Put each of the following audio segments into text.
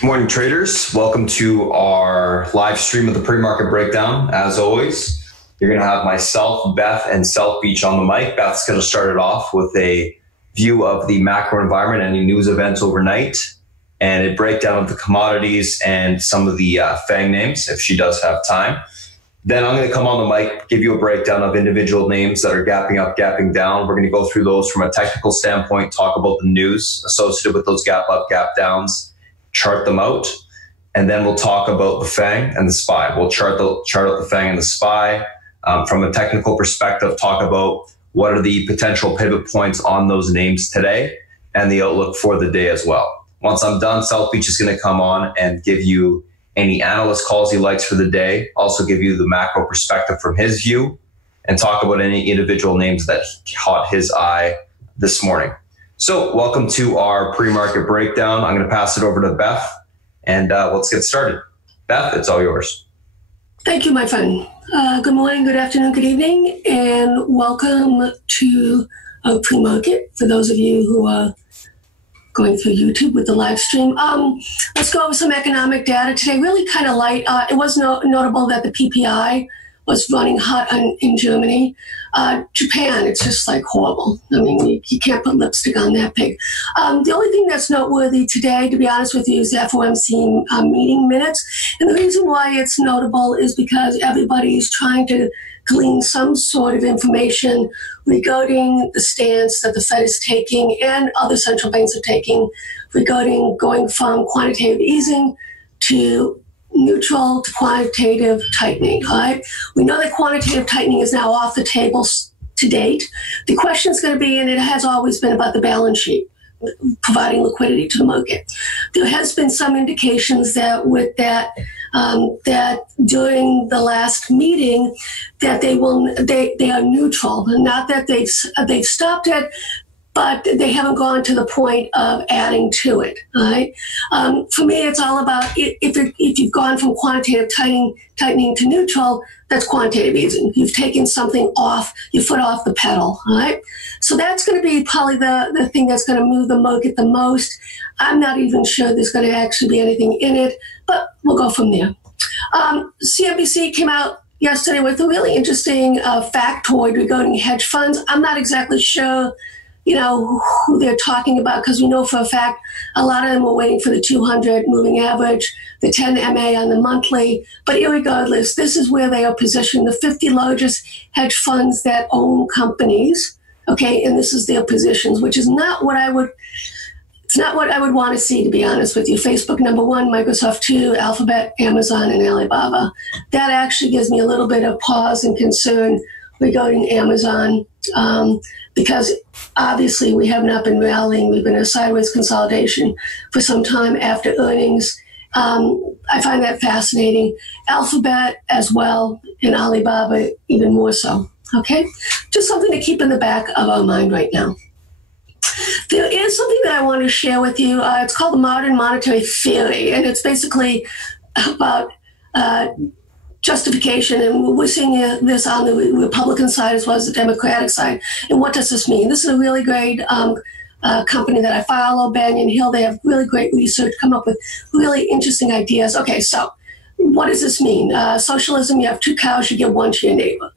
Good morning, traders. Welcome to our live stream of the pre-market breakdown. As always, you're going to have myself, Beth, and South Beach on the mic. Beth's going to start it off with a view of the macro environment, any news events overnight, and a breakdown of the commodities and some of the FANG names, if she does have time. Then I'm going to come on the mic, give you a breakdown of individual names that are gapping up, gapping down. We're going to go through those from a technical standpoint, talk about the news associated with those gap up, gap downs, chart them out, and then we'll talk about the FANG and the SPY. We'll chart out the FANG and the SPY from a technical perspective, talk about what are the potential pivot points on those names today and the outlook for the day as well. Once I'm done, South Beach is going to come on and give you any analyst calls he likes for the day, also give you the macro perspective from his view, and talk about any individual names that caught his eye this morning. So welcome to our pre-market breakdown. I'm going to pass it over to Beth, and let's get started. Beth, it's all yours. Thank you, my friend. Good morning, good afternoon, good evening, and welcome to our pre-market. For those of you who are going through YouTube with the live stream, let's go over some economic data today. Really kind of light. It was notable that the PPI was running hot in Germany. Japan, it's just like horrible. I mean, you can't put lipstick on that pig. The only thing that's noteworthy today, to be honest with you, is the FOMC meeting minutes. And the reason why it's notable is because everybody's trying to glean some sort of information regarding the stance that the Fed is taking and other central banks are taking regarding going from quantitative easing to neutral to quantitative tightening. All right, we know that quantitative tightening is now off the table to date. The question is going to be, and it has always been, about the balance sheet, providing liquidity to the market. There has been some indications that with that, that during the last meeting, that they are neutral, not that they've stopped it, but they haven't gone to the point of adding to it. Right? For me, it's all about if you've gone from quantitative tightening to neutral, that's quantitative easing. You've taken something off, your foot off the pedal. Right? So that's going to be probably the thing that's going to move the market the most. I'm not even sure there's going to actually be anything in it, but we'll go from there. CNBC came out yesterday with a really interesting factoid regarding hedge funds. I'm not exactly sure who they're talking about, because we know for a fact a lot of them were waiting for the 200 moving average, the 10 MA on the monthly. But irregardless, this is where they are positioned, the 50 largest hedge funds that own companies. Okay, and this is their positions, which is not what I would want to see, to be honest with you. Facebook number 1, Microsoft 2, Alphabet, Amazon, and Alibaba. That actually gives me a little bit of pause and concern regarding Amazon, because obviously we have not been rallying. We've been in a sideways consolidation for some time after earnings. I find that fascinating. Alphabet as well, and Alibaba even more so. Okay? Just something to keep in the back of our mind right now. There is something that I want to share with you. It's called the modern monetary theory, and it's basically about justification, and we're seeing this on the Republican side as well as the Democratic side. And what does this mean? This is a really great company that I follow, Banyan Hill. They have really great research, come up with really interesting ideas. Okay, so what does this mean? Socialism, you have 2 cows, you give one to your neighbor.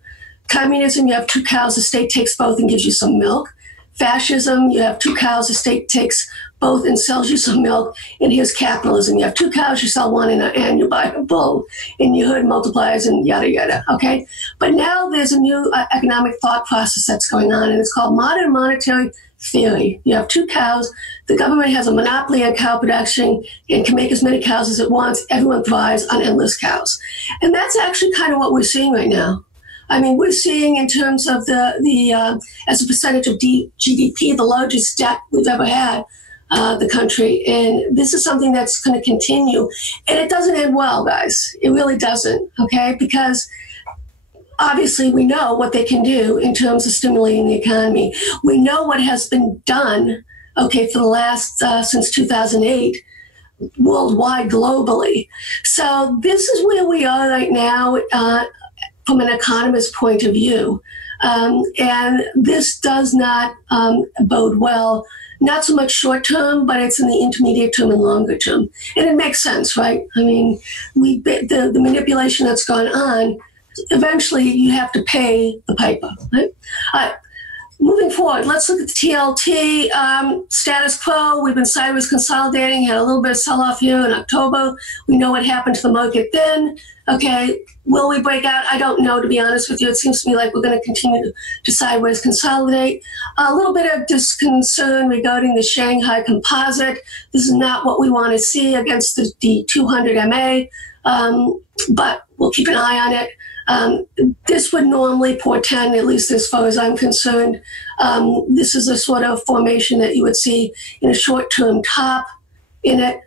Communism, you have 2 cows, the state takes both and gives you some milk. Fascism, you have 2 cows, the state takes both and sells you some milk. And here's capitalism. You have 2 cows, you sell one and you buy a bull. And your herd multiplies and yada, yada. Okay? But now there's a new economic thought process that's going on, and it's called modern monetary theory. You have 2 cows. The government has a monopoly on cow production and can make as many cows as it wants. Everyone thrives on endless cows. And that's actually kind of what we're seeing right now. I mean, we're seeing in terms of the as a percentage of GDP, the largest debt we've ever had, the country. And this is something that's going to continue. And it doesn't end well, guys. It really doesn't, okay? Because obviously we know what they can do in terms of stimulating the economy. We know what has been done, okay, for the last, since 2008, worldwide, globally. So this is where we are right now from an economist's point of view. And this does not bode well, not so much short term, but it's in the intermediate term and longer term. And it makes sense, right? I mean, the manipulation that's gone on, eventually you have to pay the piper, right? Moving forward, let's look at the TLT status quo. We've been sideways consolidating, had a little bit of sell-off here in October. We know what happened to the market then. Okay, will we break out? I don't know, to be honest with you. It seems to me like we're going to continue to sideways consolidate. A little bit of disconcern regarding the Shanghai Composite. This is not what we want to see against the 200 MA, but we'll keep an eye on it. This would normally portend, at least as far as I'm concerned, this is a sort of formation that you would see in a short-term top in it.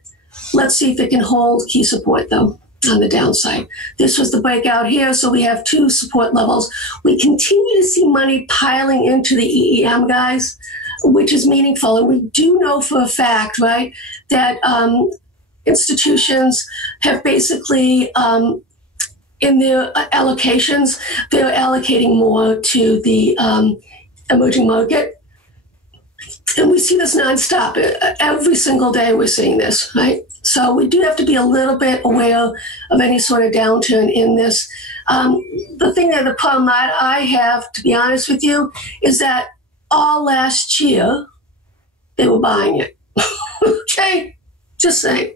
Let's see if it can hold key support, though, on the downside. This was the breakout here, so we have two support levels. We continue to see money piling into the EEM, guys, which is meaningful. And we do know for a fact, right, that institutions have basically in their allocations, they're allocating more to the emerging market. And we see this nonstop. Every single day we're seeing this, right? So we do have to be a little bit aware of any sort of downturn in this. The thing that the problem that I have, to be honest with you, is that all last year they were buying it. Okay? Just saying.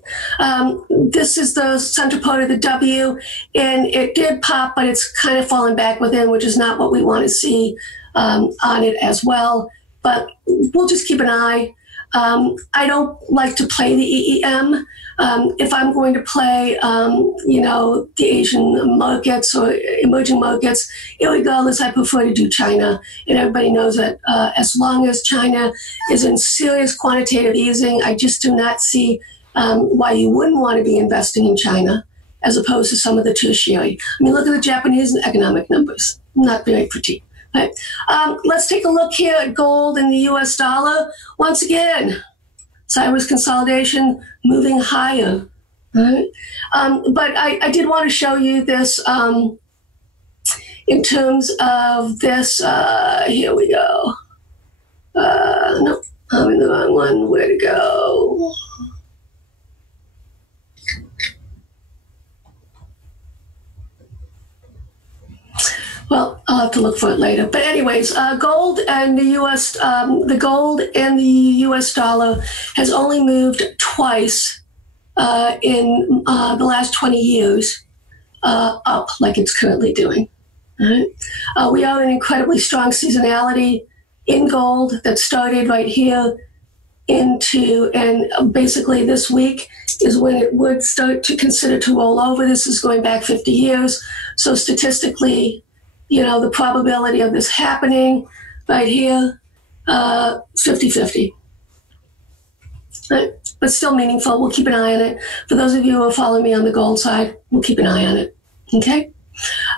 This is the center part of the W, and it did pop, but it's kind of falling back within, which is not what we want to see on it as well. But we'll just keep an eye. I don't like to play the EEM. If I'm going to play, the Asian markets or emerging markets, irregardless, I prefer to do China. And everybody knows that as long as China is in serious quantitative easing, I just do not see why you wouldn't want to be investing in China as opposed to some of the tertiary. I mean, look at the Japanese economic numbers. Not very pretty. Right. Let's take a look here at gold and the U.S. dollar. Once again, sideways consolidation moving higher. Right? But I did want to show you this in terms of this. Here we go. No, I'm in the wrong one. Where to go? Well, I'll have to look for it later. But anyways, gold and the U.S. The gold and the U.S. dollar has only moved twice in the last 20 years up, like it's currently doing. Right? We are in incredibly strong seasonality in gold that started right here into, and basically this week is when it would start to consider to roll over. This is going back 50 years. So statistically, the probability of this happening right here, 50-50. Right? But still meaningful. We'll keep an eye on it. For those of you who are following me on the gold side, we'll keep an eye on it. Okay?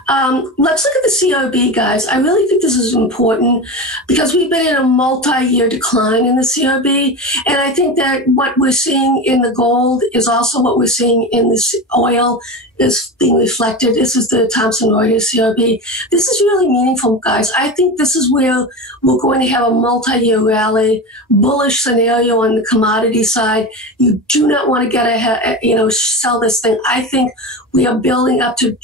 Let's look at the CRB, guys. I really think this is important because we've been in a multi-year decline in the CRB, and I think that what we're seeing in the gold is also what we're seeing in this oil is being reflected. This is the Thomson Reuters CRB. This is really meaningful, guys. I think this is where we're going to have a multi-year rally, bullish scenario on the commodity side. You do not want to get ahead, sell this thing. I think we are building up to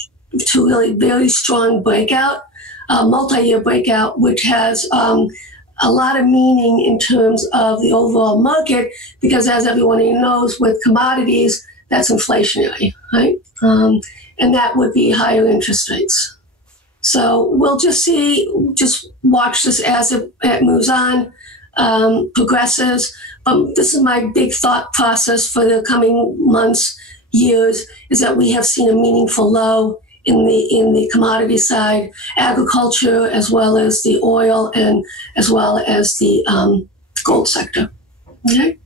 really very strong breakout, multi-year breakout, which has a lot of meaning in terms of the overall market, because as everyone knows, with commodities, that's inflationary, right? And that would be higher interest rates. So we'll just watch this as it moves on, progresses. But this is my big thought process for the coming months, years, is that we have seen a meaningful low in the commodity side, agriculture, as well as the oil, and as well as the gold sector. Okay.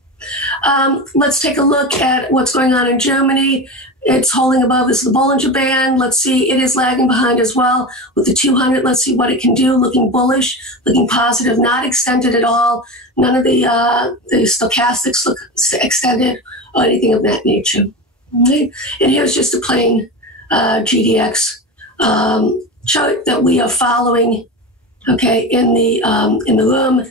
Let's take a look at what's going on in Germany. It's holding above. This is the Bollinger Band. Let's see. It is lagging behind as well with the 200. Let's see what it can do. Looking bullish, looking positive, not extended at all. None of the stochastics look extended or anything of that nature. Okay. And here's just a plain GDX chart that we are following. Okay, in the room.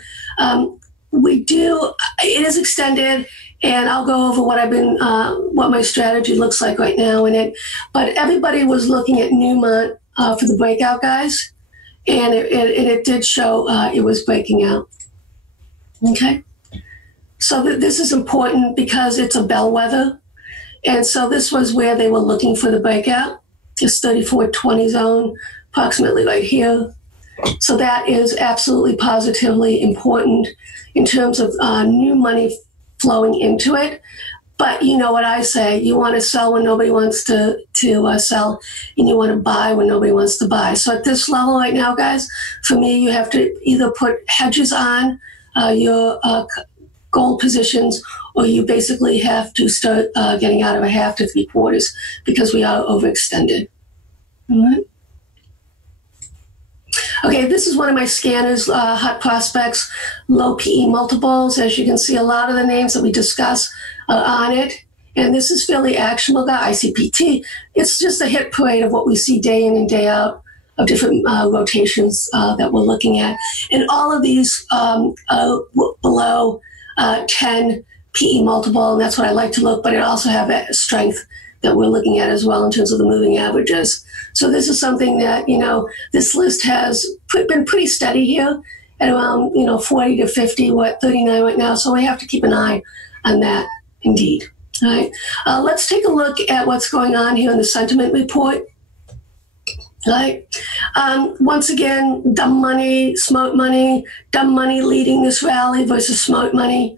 we do, it is extended, and I'll go over what my strategy looks like right now in it. But everybody was looking at Newmont for the breakout, guys, and it did show it was breaking out. Okay, so this is important because it's a bellwether, and so this was where they were looking for the breakout, this 3420 zone, approximately right here. So that is absolutely positively important in terms of new money flowing into it. But you know what I say, you want to sell when nobody wants to sell, and you want to buy when nobody wants to buy. So at this level right now, guys, for me, you have to either put hedges on your gold positions, or you basically have to start getting out of a half to 3/4 because we are overextended. All right. Okay, this is one of my scanners, hot prospects, low PE multiples. As you can see, a lot of the names that we discuss are on it. And this is fairly actionable, ICPT. It's just a hit parade of what we see day in and day out of different rotations that we're looking at. And all of these below 10 PE multiple, and that's what I like to look, but it also have that strength that we're looking at as well in terms of the moving averages. So this is something that, this list has been pretty steady here at around, 40 to 50. We're at 39 right now, so we have to keep an eye on that indeed. All right. Let's take a look at what's going on here in the sentiment report. All right. Once again, dumb money, smart money, dumb money leading this rally versus smart money.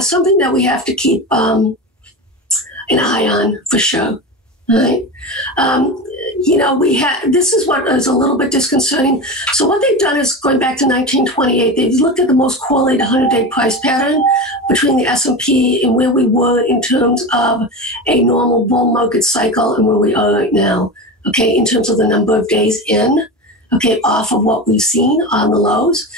Something that we have to keep an eye on for sure. Right? This is what is a little bit disconcerting. So what they've done is, going back to 1928, they've looked at the most correlated 100-day price pattern between the S&P and where we were in terms of a normal bull market cycle and where we are right now, okay, in terms of the number of days in, okay, off of what we've seen on the lows.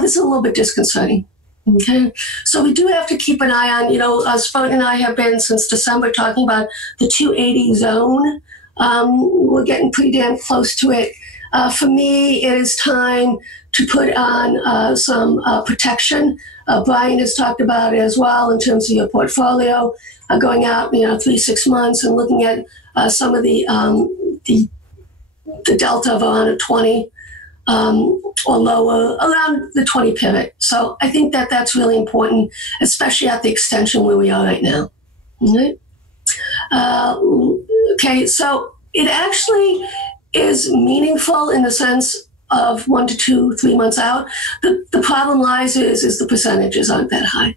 This is a little bit disconcerting. Okay, so we do have to keep an eye on, Spartan and I have been since December talking about the 280 zone. We're getting pretty damn close to it. For me, it is time to put on some protection. Brian has talked about it as well in terms of your portfolio, going out, 3-6 months and looking at some of the delta of around a 20. Or lower, around the 20 pivot. So I think that that's really important, especially at the extension where we are right now. Okay, so it actually is meaningful in the sense of 1 to 2, 3 months out. The problem lies is the percentages aren't that high.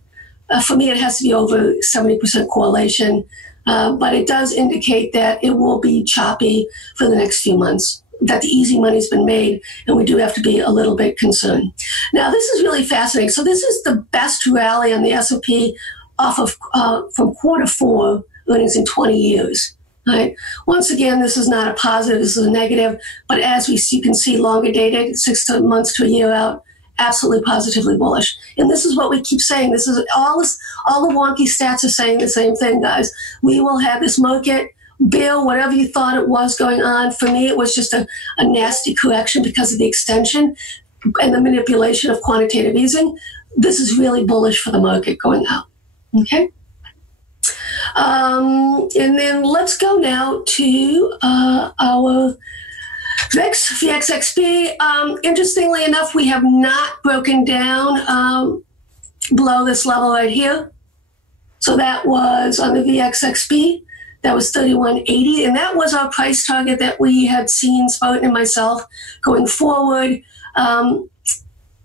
For me, it has to be over 70% correlation, but it does indicate that it will be choppy for the next few months, that the easy money's been made, and we do have to be a little bit concerned. Now, this is really fascinating. So this is the best rally on the S&P off of from Q4 earnings in 20 years. Right? Once again, this is not a positive, this is a negative, but as you can see, longer dated, 6 months to a year out, absolutely positively bullish. And this is what we keep saying. This is all the wonky stats are saying the same thing, guys. We will have this market Bill, whatever you thought it was going on. For me, it was just a nasty correction because of the extension and the manipulation of quantitative easing. This is really bullish for the market going out. Okay? And then let's go now to our VIX, VXXP. Interestingly enough, we have not broken down below this level right here. So that was on the VXXP. That was 31.80, and that was our price target that we had seen, Spartan and myself, going forward.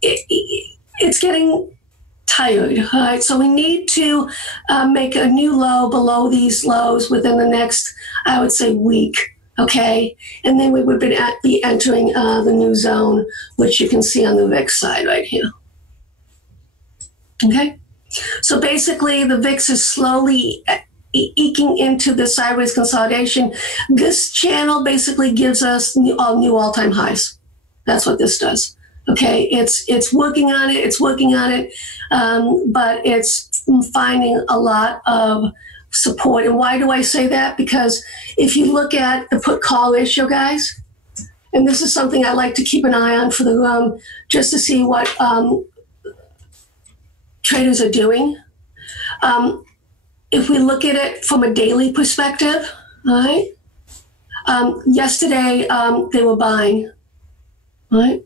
It's getting tired, all right? So we need to make a new low below these lows within the next, I would say, week, okay? And then we would be entering the new zone, which you can see on the VIX side right here, okay? So basically, the VIX is slowly eking into the sideways consolidation. This channel basically gives us new all-time highs. That's what this does. Okay, it's working on it, but it's finding a lot of support. And why do I say that? Because if you look at the put-call ratio, guys, and this is something I like to keep an eye on for the just to see what traders are doing. If we look at it from a daily perspective, all right, yesterday they were buying, right?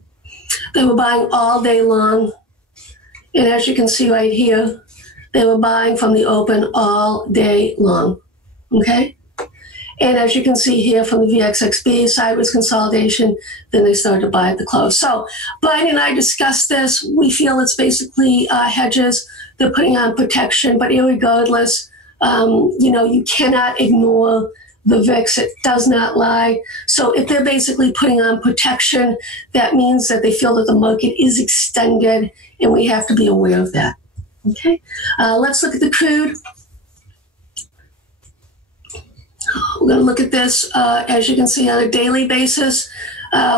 They were buying all day long. And as you can see right here, they were buying from the open all day long, okay? And as you can see here from the VXXB, sideways consolidation, then they started to buy at the close. So Brian and I discussed this. We feel it's basically hedges. They're putting on protection, but irregardless, you cannot ignore the VIX. It does not lie. So if they're basically putting on protection, that means that they feel that the market is extended, and we have to be aware of that. Okay, let's look at the crude. We're going to look at this, as you can see, on a daily basis.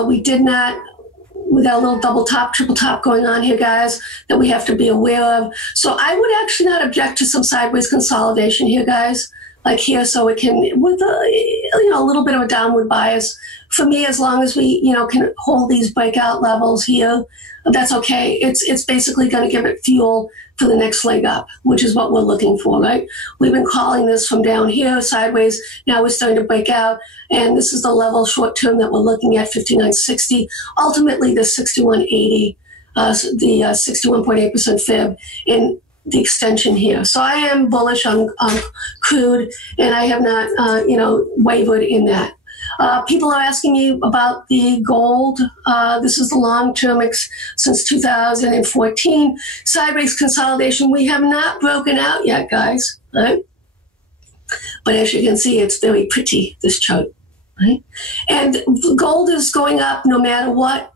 We got a little double top, triple top going on here, guys, that we have to be aware of. So I would actually not object to some sideways consolidation here, guys, like here, so it can, with a little bit of a downward bias. For me, as long as we, can hold these breakout levels here, that's okay. It's basically going to give it fuel for the next leg up, which is what we're looking for, right? We've been calling this from down here, sideways. Now we're starting to break out, and this is the level short term that we're looking at, 59.60. Ultimately, the 61.80, the 61.8% fib in the extension here. So I am bullish on crude, and I have not, wavered in that. People are asking me about the gold. This is the long-term since 2014. Sideways consolidation. We have not broken out yet, guys. Right? But as you can see, it's very pretty, this chart. Right? And gold is going up no matter what.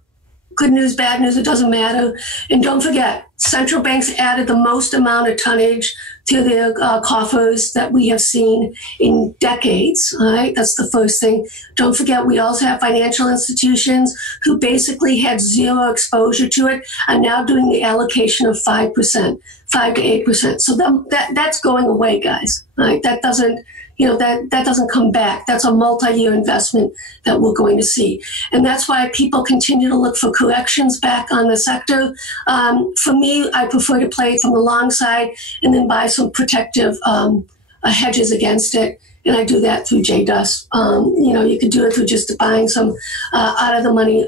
Good news, bad news, it doesn't matter. And don't forget, central banks added the most amount of tonnage to their coffers that we have seen in decades. All right, that's the first thing. Don't forget, we also have financial institutions who basically had zero exposure to it are now doing the allocation of 5%, 5 to 8%. So that's going away, guys. All right, that doesn't. That doesn't come back. That's a multi-year investment that we're going to see. And that's why people continue to look for corrections back on the sector. For me, I prefer to play from the long side and then buy some protective hedges against it. And I do that through JDUS. You could do it through just buying some out of the money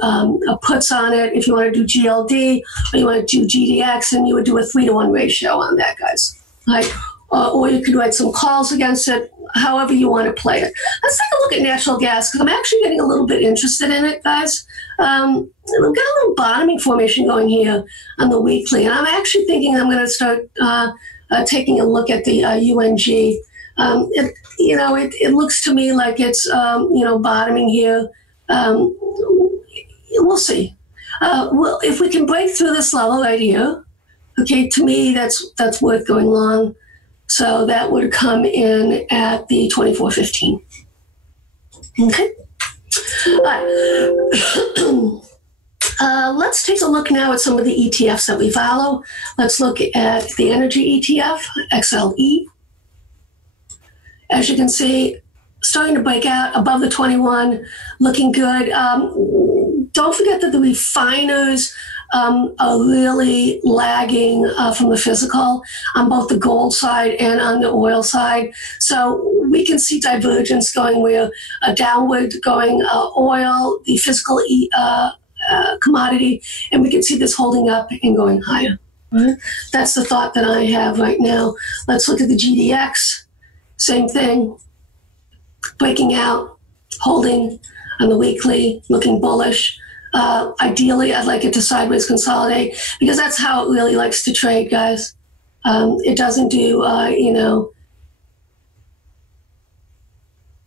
puts on it. If you want to do GLD or you want to do GDX, and you would do a 3-to-1 ratio on that, guys. Right? Or you could write some calls against it, however you want to play it. Let's take a look at natural gas, because I'm actually getting a little bit interested in it, guys. We've got a little bottoming formation going here on the weekly, and I'm actually thinking I'm going to start taking a look at the UNG. It looks to me like it's, bottoming here. We'll see. Well, if we can break through this level right here, okay, to me, that's worth going long. So that would come in at the 24.15. Okay. All right. Let's take a look now at some of the ETFs that we follow. Let's look at the energy ETF, XLE. As you can see, starting to break out above the 21, looking good. Don't forget that the refiners are really lagging from the physical on both the gold side and on the oil side. So we can see divergence going where a downward going oil, the physical commodity, and we can see this holding up and going higher. Right? That's the thought that I have right now. Let's look at the GDX. Same thing. Breaking out, holding on the weekly, looking bullish. Ideally, I'd like it to sideways consolidate, because that's how it really likes to trade, guys. It doesn't do,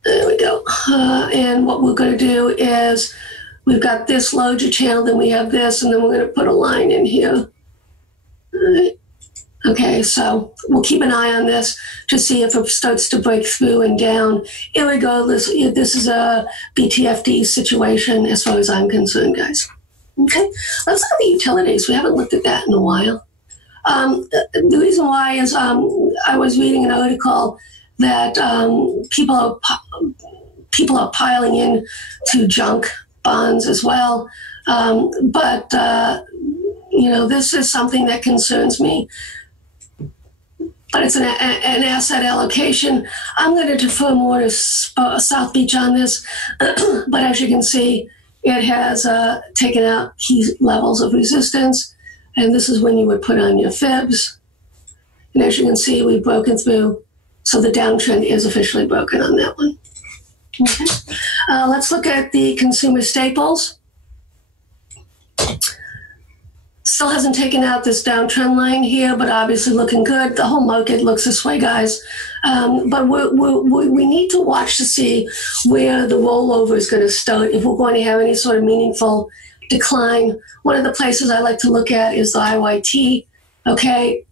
there we go. And what we're going to do is we've got this larger channel, then we have this, and then we're going to put a line in here. All right. Okay, so we'll keep an eye on this to see if it starts to break through and down. Irregardless, this is a BTFD situation as far as I'm concerned, guys. Okay, let's look at the utilities. We haven't looked at that in a while. The reason why is I was reading an article that people are piling in to junk bonds as well. But this is something that concerns me. but it's an asset allocation. I'm going to defer more to South Beach on this, but as you can see, it has taken out key levels of resistance, and this is when you would put on your fibs. And as you can see, we've broken through, so the downtrend is officially broken on that one. Okay. Let's look at the consumer staples. Still hasn't taken out this downtrend line here, but obviously looking good. The whole market looks this way, guys. But we need to watch to see where the rollover is going to start, if we're going to have any sort of meaningful decline. One of the places I like to look at is the IYT. Okay,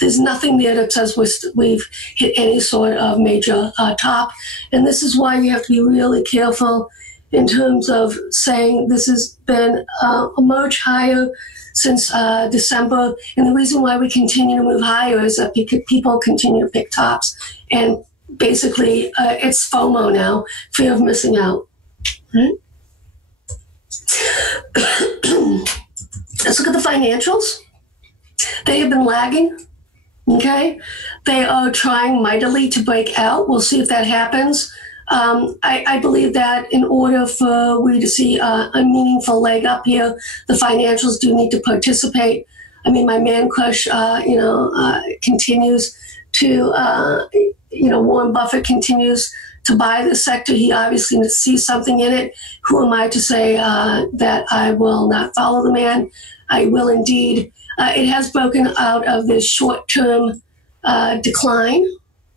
there's nothing there that says we've hit any sort of major top. And this is why you have to be really careful in terms of saying this has been a much higher since December. And the reason why we continue to move higher is that people continue to pick tops. And basically, it's FOMO now, fear of missing out. Right? Let's look at the financials. They have been lagging. Okay? They are trying mightily to break out. We'll see if that happens. I believe that in order for we to see a meaningful leg up here, the financials do need to participate. I mean, my man crush, continues to, Warren Buffett continues to buy the sector. He obviously sees something in it. Who am I to say that I will not follow the man? I will indeed. It has broken out of this short-term decline.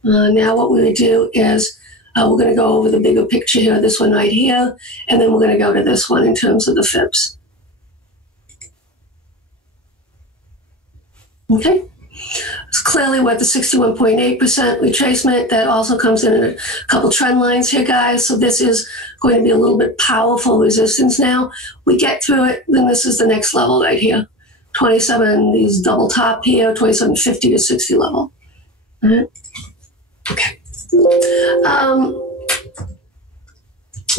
Now what we would do is we're going to go over the bigger picture here, this one right here, and then we're going to go to this one in terms of the fibs. Okay. It's clearly we're at the 61.8% retracement. That also comes in a couple trend lines here, guys. So this is going to be a little bit powerful resistance now. We get through it, then this is the next level right here. 27, these double top here, 27.50 to 60 level. All right. Okay.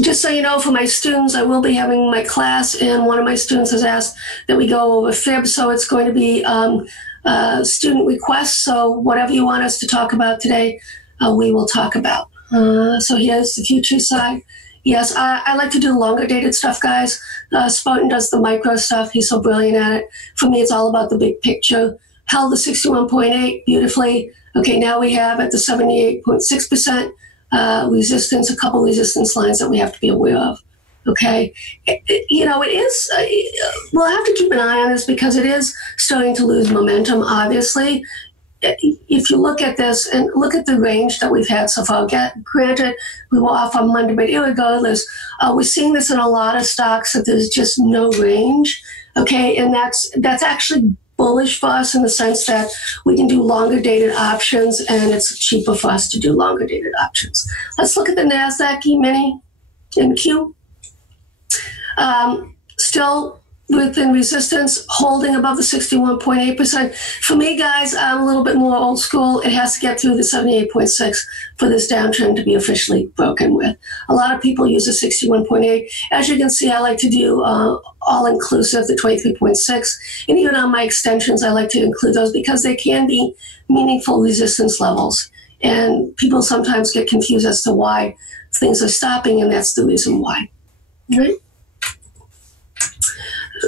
Just so you know, for my students, I will be having my class, and one of my students has asked that we go over fibs, so it's going to be student requests. So whatever you want us to talk about today, we will talk about. So here's the future side. Yes, I like to do longer dated stuff, guys. Spartan does the micro stuff. He's so brilliant at it. For me, it's all about the big picture. Held the 61.8 beautifully. Okay, now we have at the 78.6% resistance, a couple resistance lines that we have to be aware of. Okay, it is, we'll have to keep an eye on this because it is starting to lose momentum, obviously. If you look at this and look at the range that we've had so far, granted, we were off on Monday, but irregardless, we're seeing this in a lot of stocks that there's just no range. Okay, and that's actually bullish for us in the sense that we can do longer dated options and it's cheaper for us to do longer dated options. Let's look at the NASDAQ E-mini NQ. Still within resistance, holding above the 61.8%. For me, guys, I'm a little bit more old school. It has to get through the 78.6 for this downtrend to be officially broken with. A lot of people use the 61.8. As you can see, I like to do all-inclusive, the 23.6. And even on my extensions, I like to include those because they can be meaningful resistance levels. And people sometimes get confused as to why things are stopping, and that's the reason why. All right?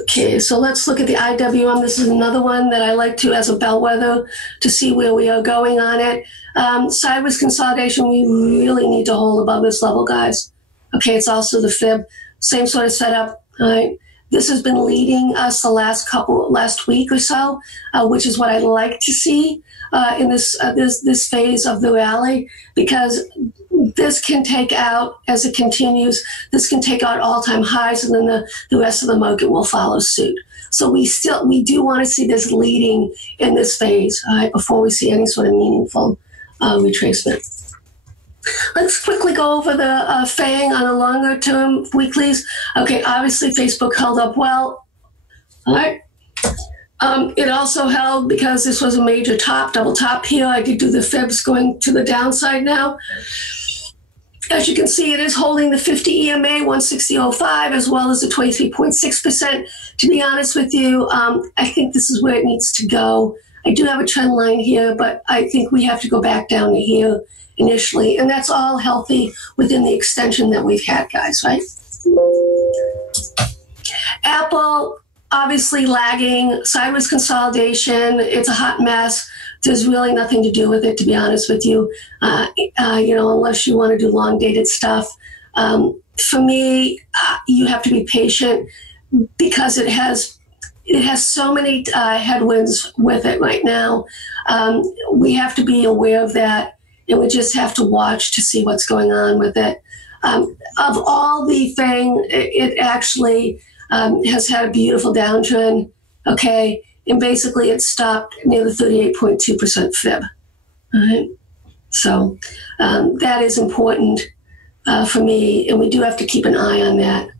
Okay, so let's look at the IWM. This is another one that I like to as a bellwether to see where we are going on it. Sideways consolidation, we really need to hold above this level, guys. Okay, it's also the fib. Same sort of setup. All right. This has been leading us the last week or so, which is what I like to see in this phase of the rally, because this can take out, as it continues, this can take out all-time highs, and then the rest of the market will follow suit. So we do want to see this leading in this phase, before we see any sort of meaningful retracement. Let's quickly go over the FANG on a longer-term weeklies. Okay, obviously Facebook held up well. All right. It also held because this was a major top, double top here. I did do the fibs going to the downside now. As you can see, it is holding the 50 EMA, 160.05, as well as the 23.6%. To be honest with you, I think this is where it needs to go. I do have a trend line here, but I think we have to go back down to here initially. And that's all healthy within the extension that we've had, guys, right? Apple, obviously lagging, sideways consolidation. It's a hot mess. There's really nothing to do with it, to be honest with you, unless you want to do long-dated stuff. For me, you have to be patient because it has so many headwinds with it right now. We have to be aware of that, and we just have to watch to see what's going on with it. Of all the thing, it actually has had a beautiful downtrend, okay? And basically it stopped near the 38.2% fib, all right? So that is important for me, and we do have to keep an eye on that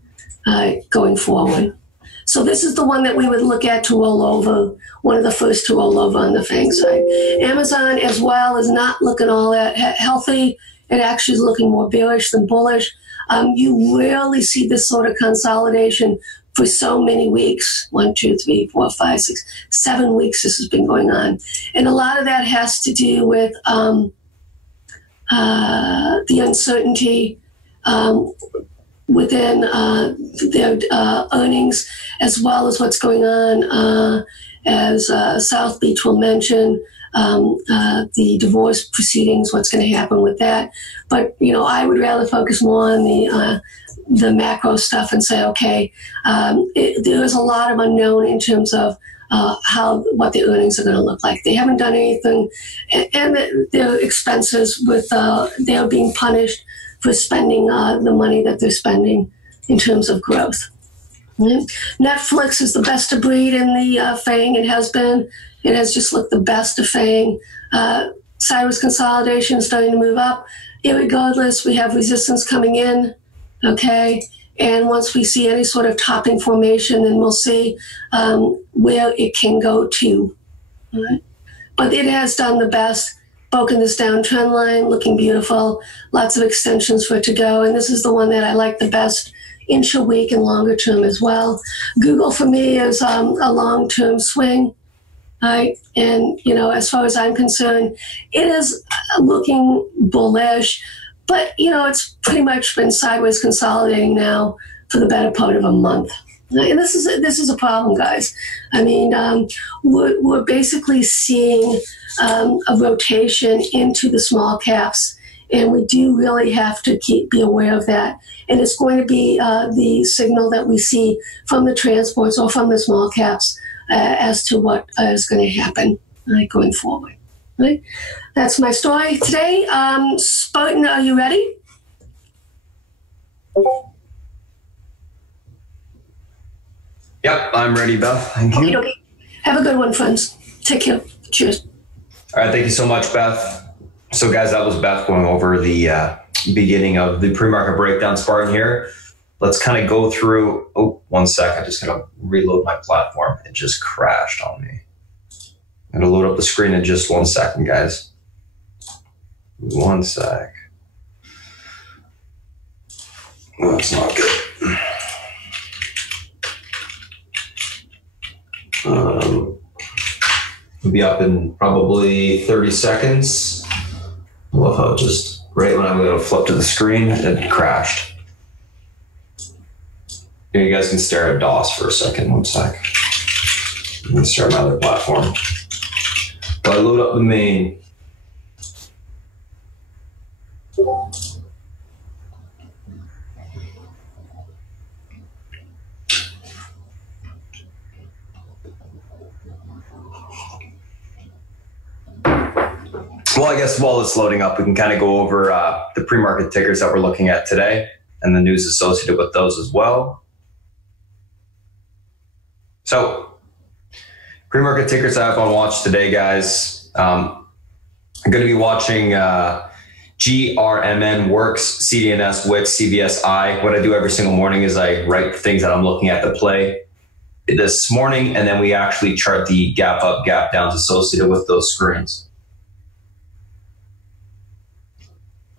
going forward. So this is the one that we would look at to roll over, one of the first to roll over on the FANG side. Amazon as well is not looking all that healthy. It actually is looking more bearish than bullish. You rarely see this sort of consolidation for so many weeks. 1, 2, 3, 4, 5, 6, 7 weeks this has been going on. And a lot of that has to do with the uncertainty within their earnings, as well as what's going on, as South Beach will mention, the divorce proceedings, what's going to happen with that. But, I would rather focus more on the macro stuff and say, okay, there is a lot of unknown in terms of what the earnings are going to look like. They haven't done anything, and their expenses they're being punished for spending the money that they're spending in terms of growth. Netflix is the best of breed in the FANG. It has been. It has just looked the best of FANG. Sideways consolidation is starting to move up. Irregardless, we have resistance coming in, okay? And once we see any sort of topping formation, then we'll see where it can go to. All right? But it has done the best, broken this down trend line, looking beautiful, lots of extensions for it to go. And this is the one that I like the best, intra-week and longer term as well. Google for me is a long-term swing. Right. And, as far as I'm concerned, it is looking bullish, but, it's pretty much been sideways consolidating now for the better part of a month. And this is a problem, guys. I mean, we're basically seeing a rotation into the small caps, and we do really have to be aware of that. And it's going to be the signal that we see from the transports or from the small caps as to what is going to happen going forward. Right? That's my story today. Spartan, are you ready? Yep, I'm ready, Beth. Thank you. Okay. Have a good one, friends. Take care. Cheers. All right, thank you so much, Beth. So, guys, that was Beth going over the beginning of the pre-market breakdown, Spartan here. Let's kind of go through. Oh, 1 sec. I just got to reload my platform. It just crashed on me. I'm going to load up the screen in just 1 second, guys. 1 sec. Oh, that's not good. We'll be up in probably 30 seconds. I love how it just, right when I'm going to flip to the screen, it crashed. Here, you guys can stare at DOS for a second. 1 sec. I'm going to start my other platform. But I load up the main. Well, I guess while it's loading up, we can kind of go over the pre-market tickers that we're looking at today and the news associated with those as well. So, pre-market tickers I have on watch today, guys. I'm going to be watching GRMN Works, CDNS, WIT, CVSI. What I do every single morning is I write things that I'm looking at to play this morning, and then we actually chart the gap up, gap downs associated with those screens.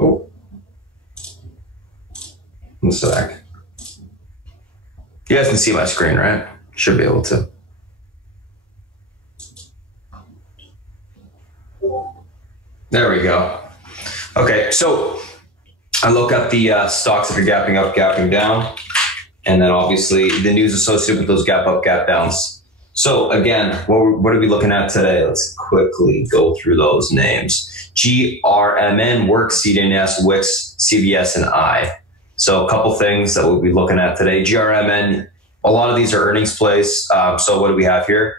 Oh, 1 sec. You guys can see my screen, right? Should be able to. There we go. Okay, so I look at the stocks that are gapping up, gapping down, and then obviously the news associated with those gap up, gap downs. So again, what are we looking at today? Let's quickly go through those names. GRMN, Works, CDNS, Wix, CVS, and I. So a couple things that we'll be looking at today. GRMN, a lot of these are earnings plays. So what do we have here?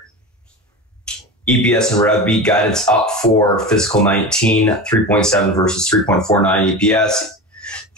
EPS and rev beat guidance up for fiscal 19, 3.7 versus 3.49 EPS,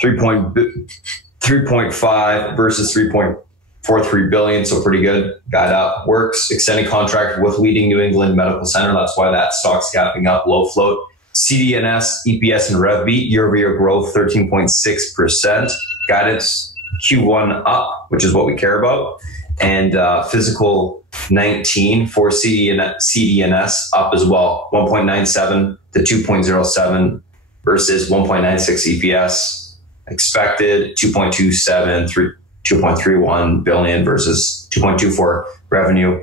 3.5 versus 3.43 billion, so pretty good. Guide up. Works, extended contract with leading New England Medical Center. That's why that stock's gapping up, low float. CDNS, EPS and rev beat, year-over-year growth 13.6%. Guidance Q1 up, which is what we care about. And physical 19 for CDNS up as well, 1.97 to 2.07 versus 1.96 EPS. Expected 2.27 through 2.31 billion versus 2.24 revenue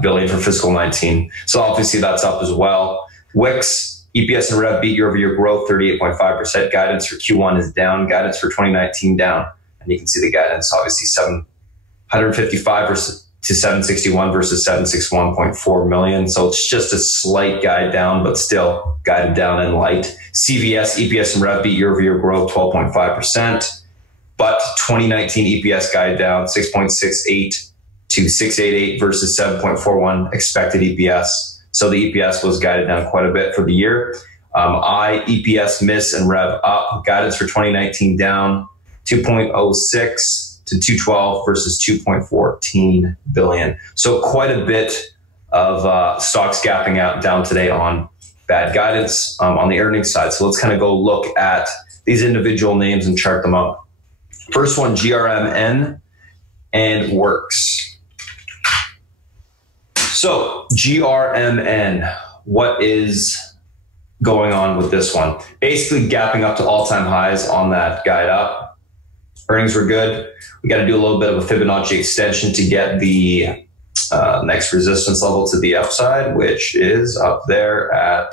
billion for fiscal 19. So obviously that's up as well. Wix, EPS and rev beat, year-over-year growth 38.5%. Guidance for Q1 is down. Guidance for 2019 down. And you can see the guidance, obviously 755 to 761 versus 761.4 million. So it's just a slight guide down, but still guided down in light. CVS, EPS and rev beat, year-over-year growth 12.5%. But 2019 EPS guide down 6.68 to 688 versus 7.41 expected EPS. So the EPS was guided down quite a bit for the year. EPS miss and rev up. Guidance for 2019 down 2.06 to 212 versus 2.14 billion. So quite a bit of stocks gapping out down today on bad guidance on the earnings side. So let's kind of go look at these individual names and chart them up. First one, GRMN and Works. So GRMN, what is going on with this one? Basically gapping up to all-time highs on that guide up. Earnings were good. We got to do a little bit of a Fibonacci extension to get the next resistance level to the upside, which is up there at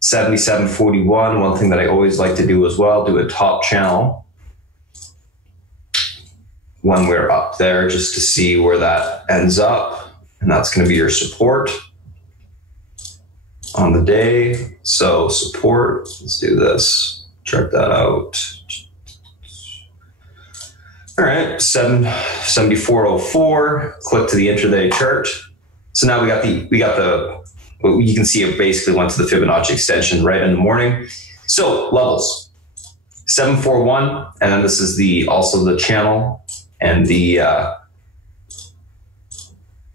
77.41. One thing that I always like to do as well, do a top channel when we're up there just to see where that ends up. And that's going to be your support on the day. So support, let's do this, chart that out. All right, 74.04. Click to the intraday chart. So now we got the you can see it basically went to the Fibonacci extension right in the morning. So levels 741, and then this is also the channel and the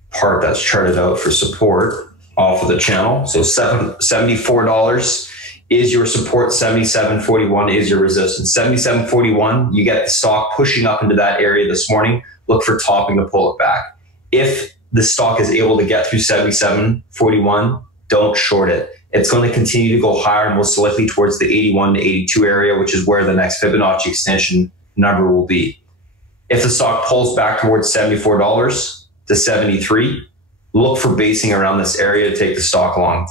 part that's charted out for support off of the channel. So $74 is your support, 77.41 is your resistance. 77.41, you get the stock pushing up into that area this morning. Look for topping to pull it back. If the stock is able to get through 77.41, don't short it. It's going to continue to go higher, most likely towards the 81 to 82 area, which is where the next Fibonacci extension number will be. If the stock pulls back towards $74 to 73, look for basing around this area to take the stock long.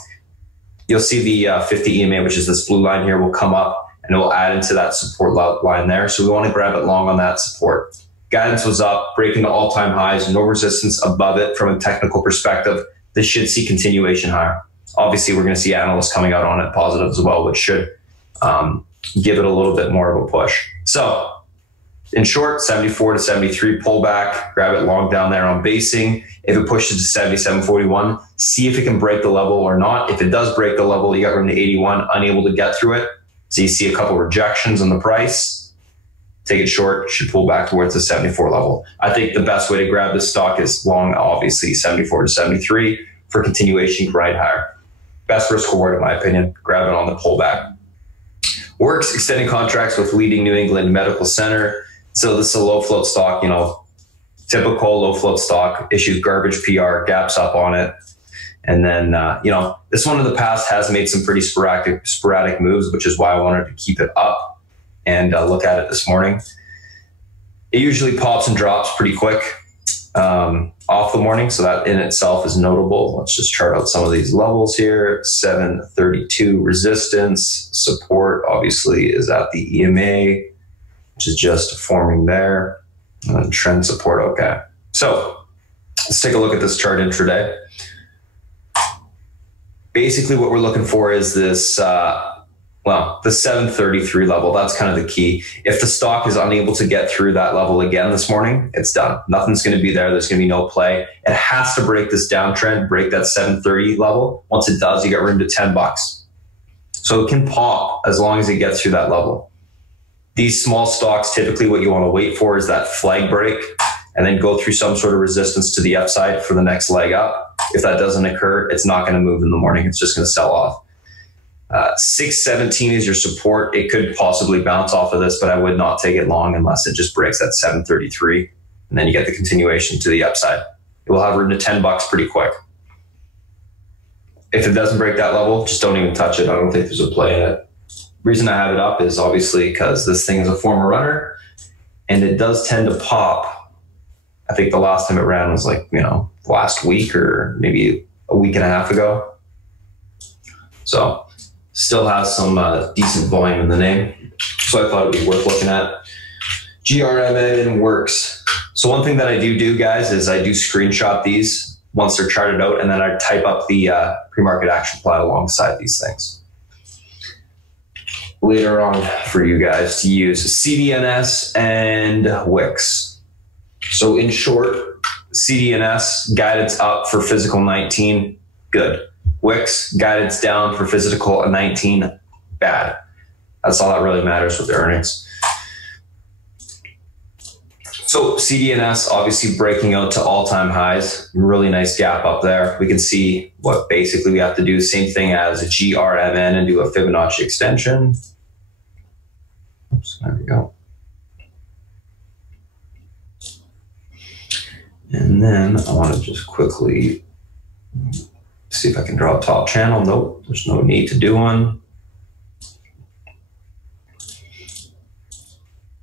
You'll see the 50 EMA, which is this blue line here, will come up and it will add into that support line there. So we want to grab it long on that support. Guidance was up, breaking the all-time highs, no resistance above it from a technical perspective. This should see continuation higher. Obviously, we're going to see analysts coming out on it positive as well, which should give it a little bit more of a push. So in short, 74 to 73 pullback, grab it long down there on basing. If it pushes to 77.41, see if it can break the level or not. If it does break the level, you got room to 81, unable to get through it. So you see a couple rejections on the price. Take it short, should pull back towards the 74 level. I think the best way to grab this stock is long, obviously 74 to 73 for continuation right higher. Best risk reward in my opinion, grab it on the pullback. Works, extending contracts with leading New England Medical Center. So this is a low float stock, typical low float stock, issues garbage PR, gaps up on it. And then, this one in the past has made some pretty sporadic moves, which is why I wanted to keep it up and look at it this morning. It usually pops and drops pretty quick. off the morning, so that in itself is notable. Let's just chart out some of these levels here. 732 resistance. Support obviously is at the EMA, which is just forming there. And trend support, okay. So let's take a look at this chart intraday. Basically what we're looking for is this, the 733 level. That's kind of the key. If the stock is unable to get through that level again this morning, it's done. Nothing's going to be there. There's going to be no play. It has to break this downtrend, break that 730 level. Once it does, you get room to $10. So it can pop as long as it gets through that level. These small stocks, typically what you want to wait for is that flag break and then go through some sort of resistance to the upside for the next leg up. If that doesn't occur, it's not going to move in the morning. It's just going to sell off. 617 is your support. It could possibly bounce off of this, but I would not take it long unless it just breaks that 733. And then you get the continuation to the upside. It will have room to $10 pretty quick. If it doesn't break that level, just don't even touch it. I don't think there's a play in it. Reason I have it up is obviously because this thing is a former runner and it does tend to pop. I think the last time it ran was last week or maybe a week and a half ago. So still has some decent volume in the name. So I thought it'd be worth looking at. GRMN works. So one thing that I do guys, is I do screenshot these once they're charted out, and then I type up the pre-market action plan alongside these things later on for you guys to use. CDNS and Wix. So in short, CDNS guidance up for physical 19, good. Wix guidance down for physical 19, bad. That's all that really matters with the earnings. So CDNS obviously breaking out to all-time highs, really nice gap up there. We can see what basically we have to do. Same thing as a GRMN and do a Fibonacci extension. Oops, there we go. And then I want to just quickly see if I can draw a top channel. Nope, there's no need to do one.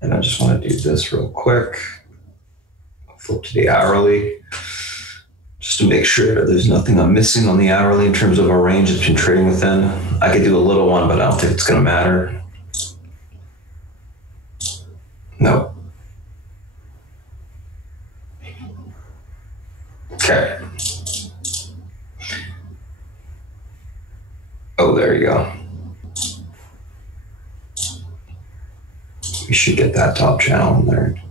And I just want to do this real quick. Flip to the hourly, just to make sure that there's nothing I'm missing on the hourly in terms of a range it's been trading within. I could do a little one, but I don't think it's going to matter. Nope. Okay. Oh, there you go. We should get that top channel in there.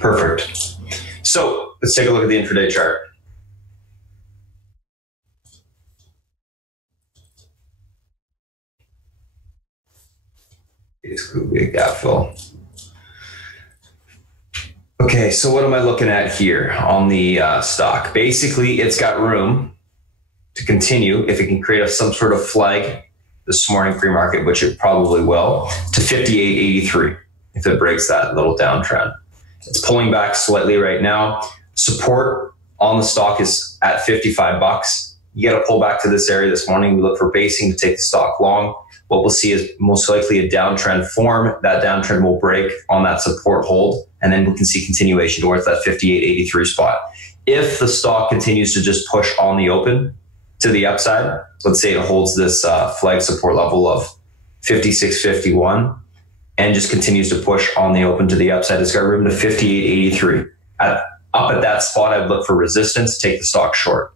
Perfect. So let's take a look at the intraday chart. Basically, a gap fill. Okay, so what am I looking at here on the stock? Basically, it's got room to continue if it can create some sort of flag this morning pre-market, which it probably will, to 58.83 if it breaks that little downtrend. It's pulling back slightly right now. Support on the stock is at $55. You got to pull back to this area this morning. We look for basing to take the stock long. What we'll see is most likely a downtrend form. That downtrend will break on that support hold, and then we can see continuation towards that 58.83 spot. If the stock continues to just push on the open to the upside, let's say it holds this flag support level of 56.51 and just continues to push on the open to the upside, it's got room to 58.83. Up at that spot, I'd look for resistance, take the stock short.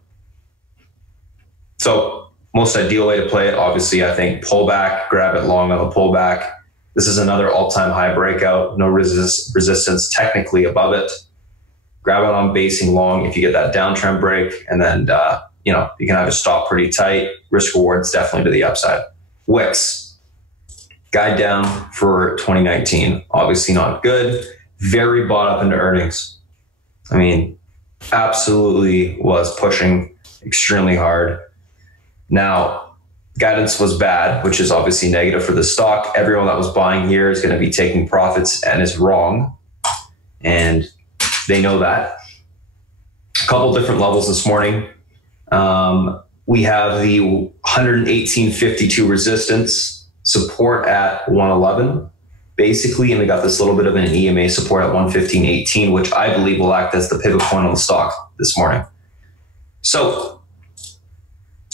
So most ideal way to play it, obviously, I think pull back, grab it long on the pullback. This is another all-time high breakout, no resistance technically above it. Grab it on basing long if you get that downtrend break, and then you can have it stop pretty tight. Risk rewards definitely to the upside. Wix, guide down for 2019, obviously not good. Very bought up into earnings. I mean, absolutely was pushing extremely hard. Now, guidance was bad, which is obviously negative for the stock. Everyone that was buying here is going to be taking profits and is wrong. And they know that. A couple different levels this morning. We have the 118.52 resistance, support at 111. basically, and we got this little bit of an EMA support at 115.18, which I believe will act as the pivot point on the stock this morning. So,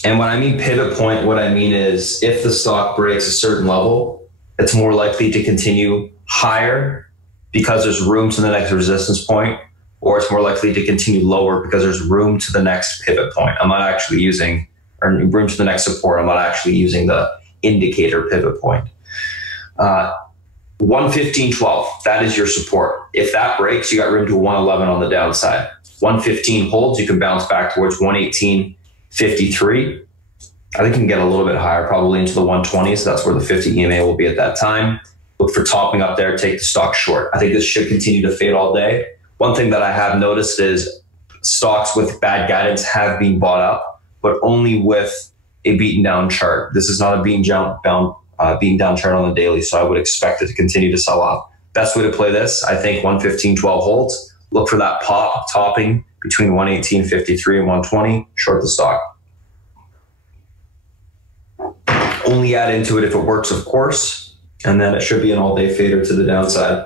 and when I mean pivot point, what I mean is if the stock breaks a certain level, it's more likely to continue higher because there's room to the next resistance point, or it's more likely to continue lower because there's room to the next pivot point. I'm not actually using, or room to the next support. I'm not actually using the indicator pivot point. 115.12, that is your support. If that breaks, you got room to 111 on the downside. 115 holds, you can bounce back towards 118.53. I think you can get a little bit higher, probably into the 120s. So that's where the 50 EMA will be at that time. Look for topping up there, take the stock short. I think this should continue to fade all day. One thing that I have noticed is stocks with bad guidance have been bought up, but only with a beaten down chart. This is not a beaten down chart on the daily, so I would expect it to continue to sell off. Best way to play this, I think 115.12 holds. Look for that pop topping between 118.53 and 120. Short the stock. Only add into it if it works, of course, and then it should be an all-day fader to the downside,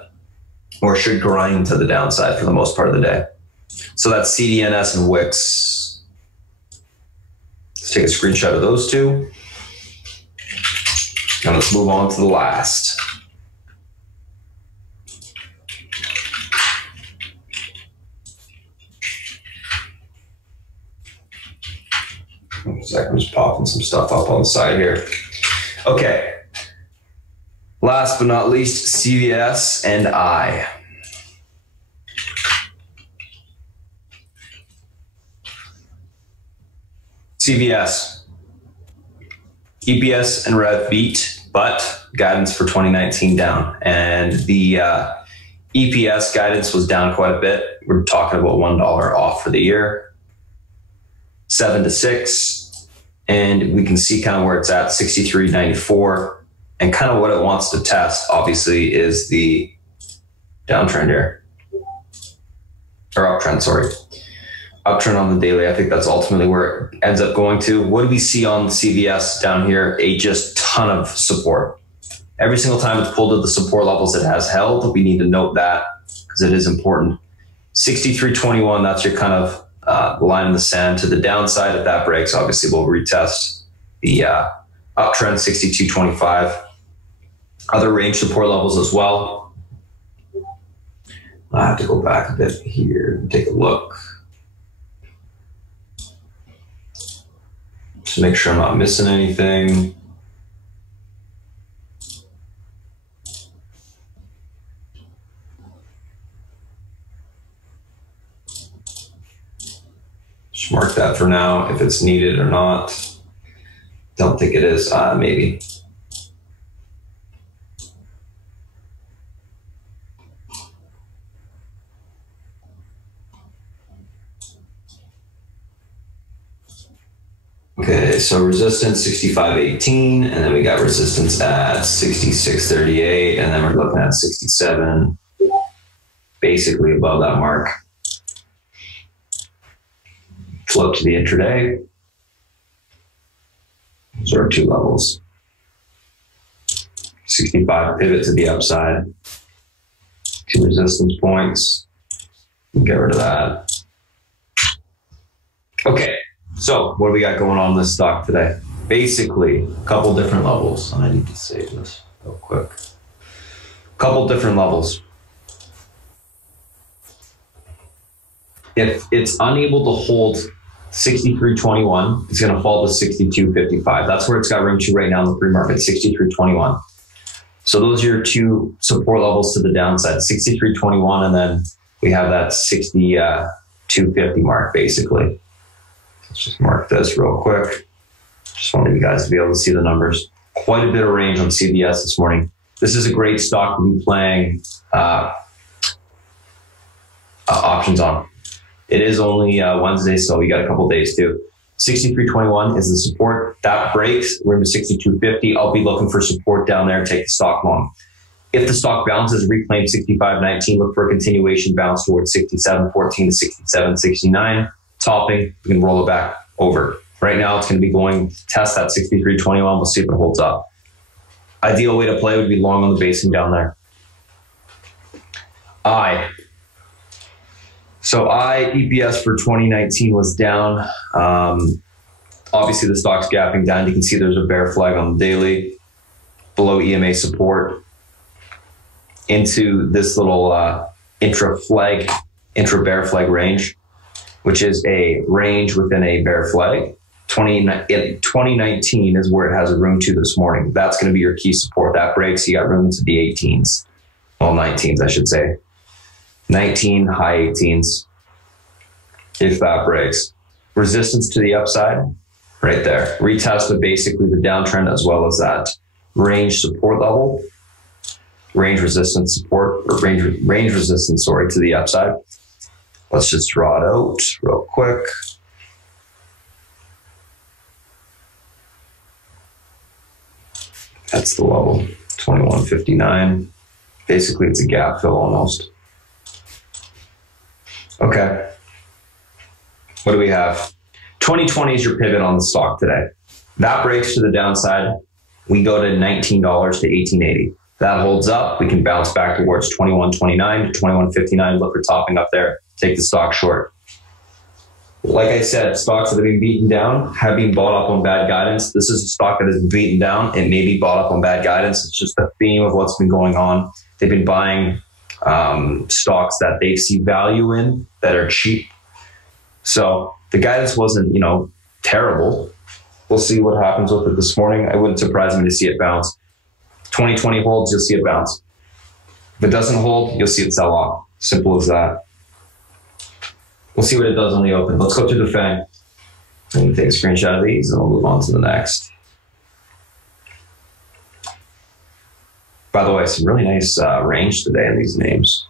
or should grind to the downside for the most part of the day. So that's CDNS and Wix. Let's take a screenshot of those two. And let's move on to the last. I'm just popping some stuff up on the side here. Okay. Last but not least, CVS and I. CVS. EPS and rev beat, but guidance for 2019 down. And the EPS guidance was down quite a bit. We're talking about $1 off for the year. 7 to 6. And we can see kind of where it's at, 63.94. And kind of what it wants to test, obviously, is the downtrend here. Or uptrend, sorry. Uptrend on the daily. I think that's ultimately where it ends up going to. What do we see on the CVS down here? A just ton of support. Every single time it's pulled to the support levels it has held, we need to note that because it is important. 63.21, that's your kind of line in the sand to the downside. If that breaks, obviously we'll retest the uptrend, 62.25. Other range support levels as well. I have to go back a bit here and take a look. Just make sure I'm not missing anything. Just mark that for now if it's needed or not. Don't think it is, maybe. Okay, so resistance 65.18, and then we got resistance at 66.38, and then we're looking at 67, basically above that mark. Float to the intraday. Those are our two levels. 65 pivot to the upside. Two resistance points. Get rid of that. Okay. So what do we got going on in this stock today? Basically, a couple different levels. I need to save this real quick. Couple different levels. If it's unable to hold 63.21, it's going to fall to 62.55. That's where it's got room to right now in the pre-market, 63.21. So those are your two support levels to the downside, 63.21, and then we have that 62.50 mark, basically. Let's just mark this real quick. Just wanted you guys to be able to see the numbers. Quite a bit of range on CVS this morning. This is a great stock to be playing options on. It is only Wednesday, so we got a couple days too. 63.21 is the support. That breaks, we're into 62.50. I'll be looking for support down there and take the stock long. If the stock bounces, reclaim 65.19, look for a continuation bounce towards 67.14 to 67.69. Topping, we can roll it back over. Right now, it's going to be going to test that 63.21. We'll see if it holds up. Ideal way to play would be long on the basing down there. I. So EPS for 2019 was down. Obviously, the stock's gapping down. You can see there's a bear flag on the daily below EMA support into this little intra-bear flag range, which is a range within a bear flag. 2019 is where it has a room to this morning. That's going to be your key support. That breaks, you got room into the 18s. Well, 19s, I should say. 19, high 18s. If that breaks. Resistance to the upside, right there. Retest of basically the downtrend as well as that range support level. Range resistance support, or range resistance, to the upside. Let's just draw it out real quick. That's the level, 2159. Basically, it's a gap fill almost. Okay. What do we have? 2020 is your pivot on the stock today. That breaks to the downside. We go to $19 to $18.80. That holds up. We can bounce back towards 21.29 to 21.59. Look for topping up there. Take the stock short. Like I said, stocks that have been beaten down have been bought up on bad guidance. This is a stock that has been beaten down. It may be bought up on bad guidance. It's just the theme of what's been going on. They've been buying stocks that they see value in that are cheap. So the guidance wasn't, terrible. We'll see what happens with it this morning. I wouldn't surprise me to see it bounce. 2020 holds, you'll see it bounce. If it doesn't hold, you'll see it sell off. Simple as that. We'll see what it does on the open. Let's go through the FANG. I'm going to take a screenshot of these and we'll move on to the next. By the way, some really nice range today in these names.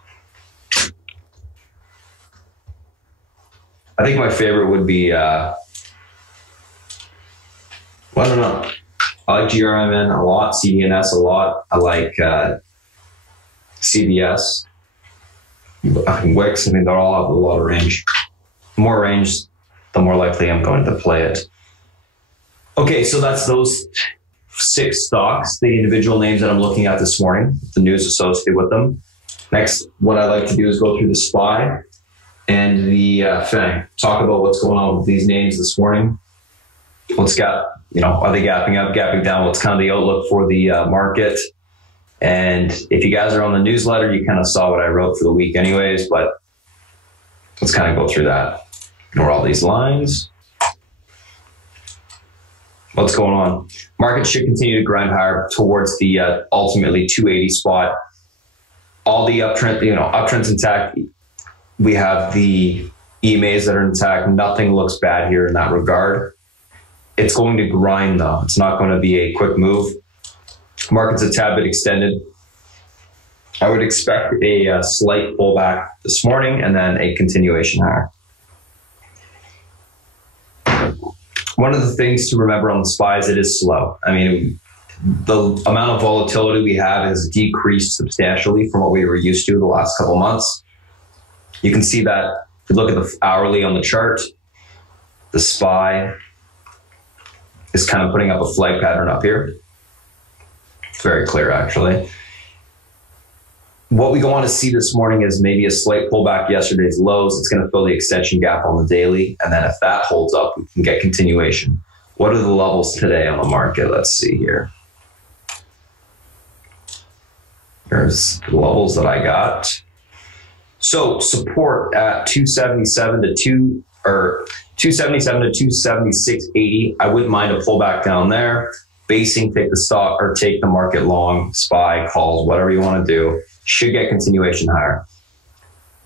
I think my favorite would be, I don't know. I like GRMN a lot, CDNS a lot. I like CBS, Wix. I mean, they all have a lot of range. The more range, the more likely I'm going to play it. Okay, so that's those 6 stocks, the individual names that I'm looking at this morning, the news associated with them. Next, what I'd like to do is go through the SPY and the FANG. Talk about what's going on with these names this morning. What's got, are they gapping up, gapping down? What's kind of the outlook for the market? And if you guys are on the newsletter, you kind of saw what I wrote for the week anyways, but let's kind of go through that. Ignore all these lines. What's going on? Market should continue to grind higher towards the ultimately 280 spot. All the uptrend, uptrend's intact. We have the EMAs that are intact. Nothing looks bad here in that regard. It's going to grind though. It's not going to be a quick move. Market's a tad bit extended. I would expect a slight pullback this morning and then a continuation higher. One of the things to remember on the SPY is it is slow. I mean, the amount of volatility we have has decreased substantially from what we were used to the last couple months. You can see that if you look at the hourly on the chart, the SPY is kind of putting up a flag pattern up here. It's very clear, actually. What we want to see this morning is maybe a slight pullback yesterday's lows. It's going to fill the extension gap on the daily. And then if that holds up, we can get continuation. What are the levels today on the market? Let's see here. There's the levels that I got. So support at 277 to 276.80. I wouldn't mind a pullback down there. Basing, take the stock or take the market long, SPY, calls, whatever you want to do. Should get continuation higher.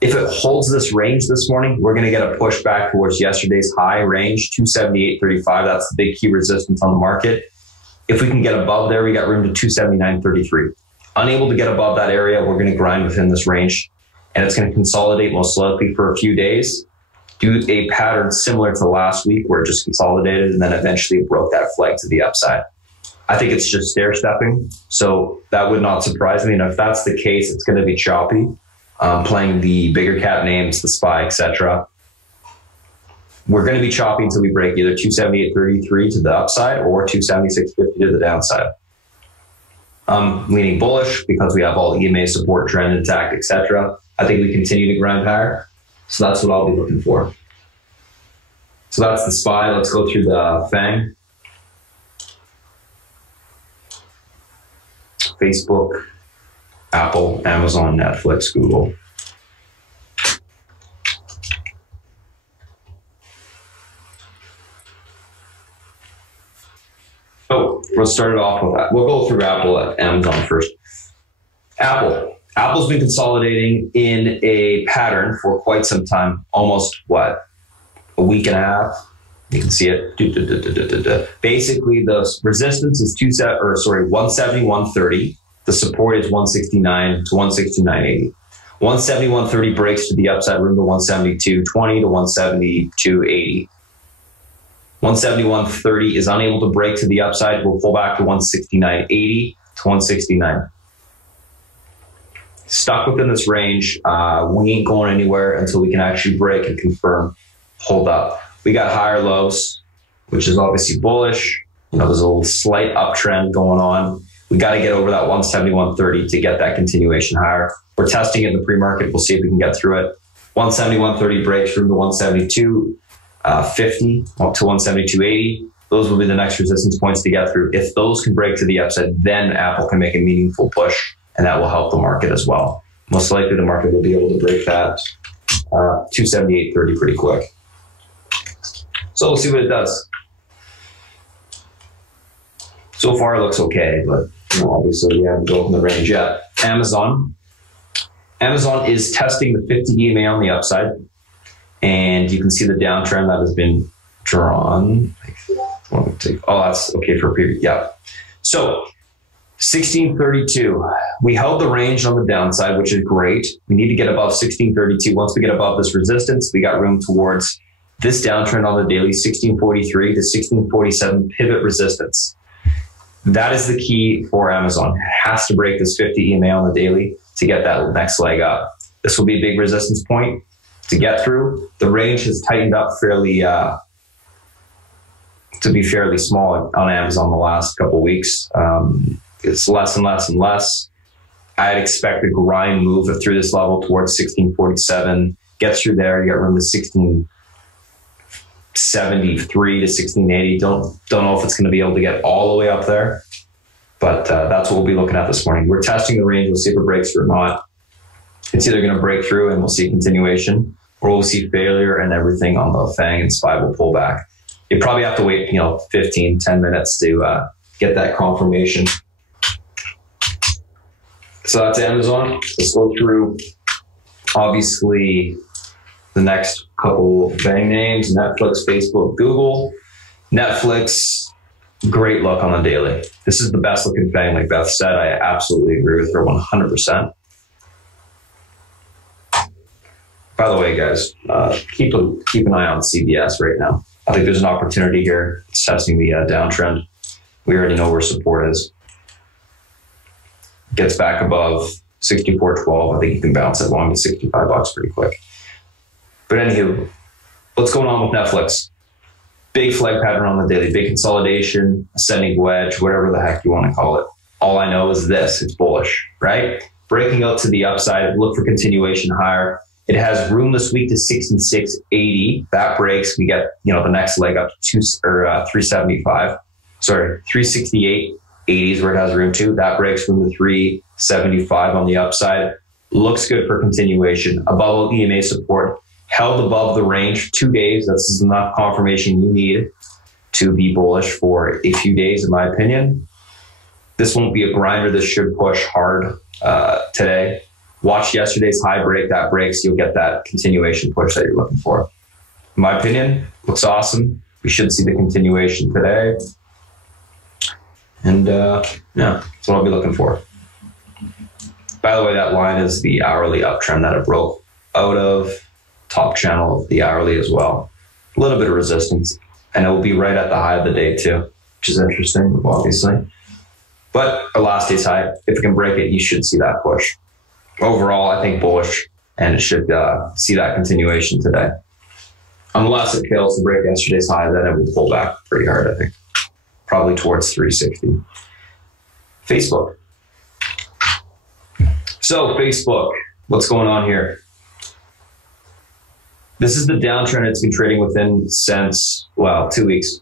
If it holds this range this morning, we're going to get a push back towards yesterday's high range, 278.35. That's the big key resistance on the market. If we can get above there, we got room to 279.33. Unable to get above that area, we're going to grind within this range, and it's going to consolidate most likely for a few days. Do a pattern similar to last week where it just consolidated and then eventually broke that flag to the upside. I think it's just stair stepping, so that would not surprise me. And if that's the case, it's going to be choppy, playing the bigger cap names, the SPY, etc. We're going to be choppy until we break either 278.33 to the upside or 276.50 to the downside. I'm leaning bullish because we have all EMA support trend intact, etc. I think we continue to grind higher. So that's what I'll be looking for. So that's the SPY. Let's go through the FANG. Facebook, Apple, Amazon, Netflix, Google. Oh, let's start it off with that. We'll go through Apple at Amazon first. Apple's been consolidating in a pattern for quite some time, almost what, a week and a half? You can see it. Basically, the resistance is 170, 130. The support is 169 to 169.80. 170, 130 breaks to the upside room to 172.20 to 172.80. 170, 130 is unable to break to the upside. We'll pull back to 169.80 to 169. Stuck within this range. We ain't going anywhere until we can actually break and confirm hold up. We got higher lows, which is obviously bullish. There's a little slight uptrend going on. We got to get over that 170, 130 to get that continuation higher. We're testing it in the pre-market. We'll see if we can get through it. 170, 130 breaks through to 172.50 up to 172.80. Those will be the next resistance points to get through. If those can break to the upside, then Apple can make a meaningful push, and that will help the market as well. Most likely the market will be able to break that 278.30 pretty quick. So we'll see what it does. So far it looks okay, but obviously we haven't broken the range yet. Amazon is testing the 50 EMA on the upside, and you can see the downtrend that has been drawn. Oh, that's okay for a preview. Yeah. So 1632. We held the range on the downside, which is great. We need to get above 1632. Once we get above this resistance, we got room towards this downtrend on the daily, 1643 to 1647 pivot resistance. That is the key for Amazon. It has to break this 50 EMA on the daily to get that next leg up. This will be a big resistance point to get through. The range has tightened up fairly, to be fairly small on Amazon the last couple of weeks. It's less and less and less. I'd expect a grind move through this level towards 1647. Get through there, you got room to 1673 to 1680. Don't know if it's going to be able to get all the way up there, but that's what we'll be looking at this morning. We're testing the range. We'll see if it breaks through or not. It's either going to break through and we'll see continuation, or we'll see failure and everything on the FANG and SPY will pull back. You probably have to wait, 15, 10 minutes to get that confirmation. So that's Amazon. Let's go through, obviously, the next couple FANG names: Netflix, Facebook, Google. Netflix, great look on the daily. This is the best looking FANG, like Beth said. I absolutely agree with her 100%. By the way, guys, keep an eye on CBS right now. I think there's an opportunity here. It's testing the downtrend. We already know where support is. Gets back above 64.12. I think you can bounce it along to $65 pretty quick. But anywho, what's going on with Netflix? Big flag pattern on the daily, big consolidation, ascending wedge, whatever the heck you want to call it. All I know is this: it's bullish, right? Breaking out to the upside, look for continuation higher. It has room this week to 66.80. That breaks, we get the next leg up to 375. Sorry, 368.80 is where it has room to. That breaks from the 375 on the upside. Looks good for continuation. Above EMA support, held above the range 2 days. This is enough confirmation you need to be bullish for a few days, in my opinion. This won't be a grinder. This should push hard today. Watch yesterday's high break. That breaks, you'll get that continuation push that you're looking for. In my opinion, looks awesome. We should see the continuation today. And yeah, that's what I'll be looking for. By the way, that line is the hourly uptrend that it broke out of. Top channel of the hourly as well. A little bit of resistance. And it will be right at the high of the day too, which is interesting, obviously. But our last day's high, if it can break it, you should see that push. Overall, I think bullish, and it should see that continuation today. Unless it fails to break yesterday's high, then it will pull back pretty hard, I think. Probably towards 360. Facebook. So Facebook, what's going on here? This is the downtrend it's been trading within since, well, 2 weeks.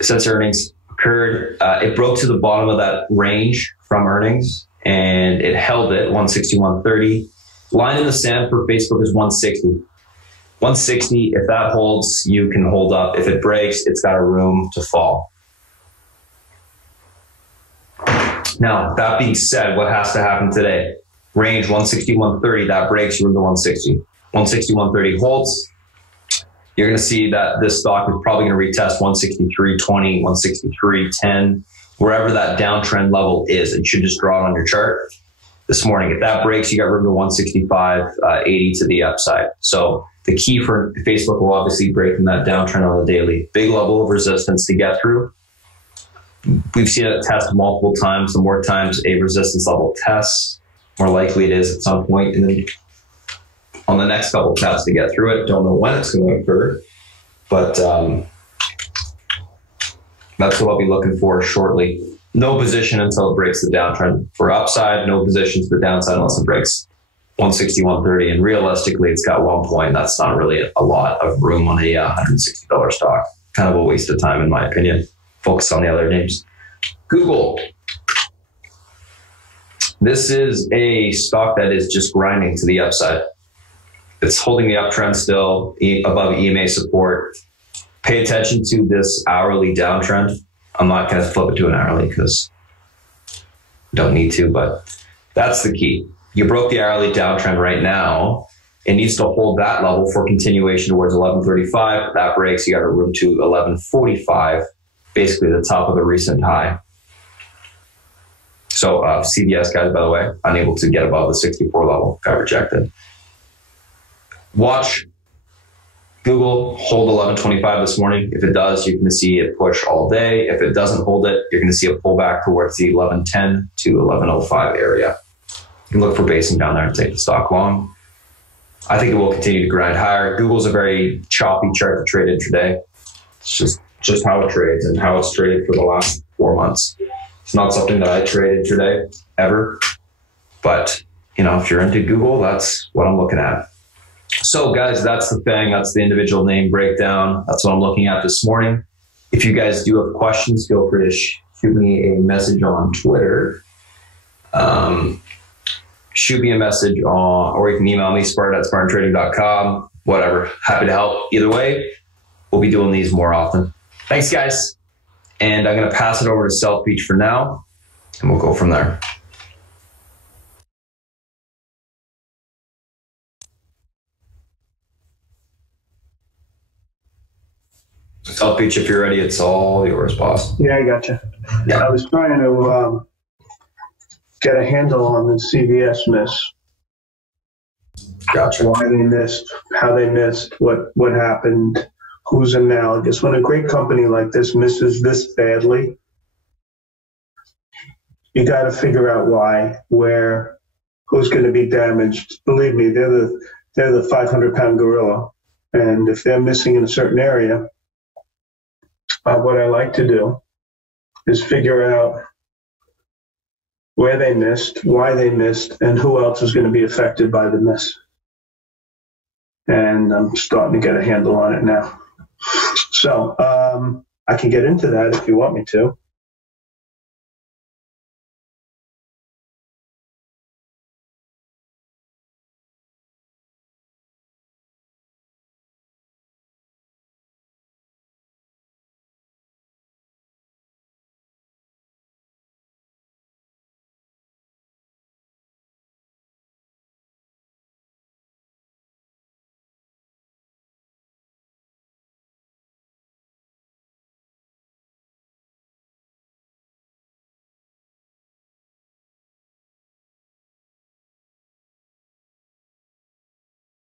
Since earnings occurred, it broke to the bottom of that range from earnings, and it held it, 161.30. Line in the sand for Facebook is 160. 160, if that holds, you can hold up. If it breaks, it's got a room to fall. Now, that being said, what has to happen today? Range 161.30, that breaks, you're into 160. 161.30 holds. You're going to see that this stock is probably going to retest 163.20, 163.10, wherever that downtrend level is. It should just draw it on your chart this morning. If that breaks, you got room to 165.80 to the upside. So the key for Facebook will obviously breaking that downtrend on the daily. Big level of resistance to get through. We've seen it test multiple times. The more times a resistance level tests, more likely it is at some point. And then on the next couple of tests to get through it, don't know when it's going to occur, but that's what I'll be looking for shortly. No position until it breaks the downtrend for upside. No position to the downside unless it breaks 161.30. And realistically, it's got 1 point. That's not really a lot of room on a $160 stock. Kind of a waste of time, in my opinion. Focus on the other names. Google. This is a stock that is just grinding to the upside. It's holding the uptrend still above EMA support. Pay attention to this hourly downtrend. I'm not going to flip it to an hourly because I don't need to, but that's the key. You broke the hourly downtrend right now. It needs to hold that level for continuation towards 11.35. That breaks, you got a room to 11.45, basically the top of the recent high. So CVS guys, by the way, unable to get above the 64 level, got rejected. Watch Google hold 11.25 this morning. If it does, you're going to see it push all day. If it doesn't hold it, you're going to see a pullback towards the 11.10 to 11.05 area. You can look for basing down there and take the stock long. I think it will continue to grind higher. Google's a very choppy chart to trade intraday. It's just how it trades and how it's traded for the last 4 months. It's not something that I trade intraday ever, but if you're into Google, that's what I'm looking at. So guys, that's the thing. That's the individual name breakdown. That's what I'm looking at this morning. If you guys do have questions, feel free to shoot me a message on Twitter. Shoot me a message or you can email me, Spartan@SpartanTrading.com. Whatever. Happy to help. Either way, we'll be doing these more often. Thanks, guys. And I'm going to pass it over to South Beach for now, and we'll go from there. South Beach, if you're ready, it's all yours, boss. Yeah, I gotcha. Yeah. I was trying to get a handle on the CVS miss. Gotcha. Why they missed, how they missed, what happened, who's analogous. When a great company like this misses this badly, you got to figure out why, where, who's going to be damaged. Believe me, they're the 500-pound gorilla, and if they're missing in a certain area, what I like to do is figure out where they missed, why they missed, and who else is going to be affected by the miss. And I'm starting to get a handle on it now. So I can get into that if you want me to.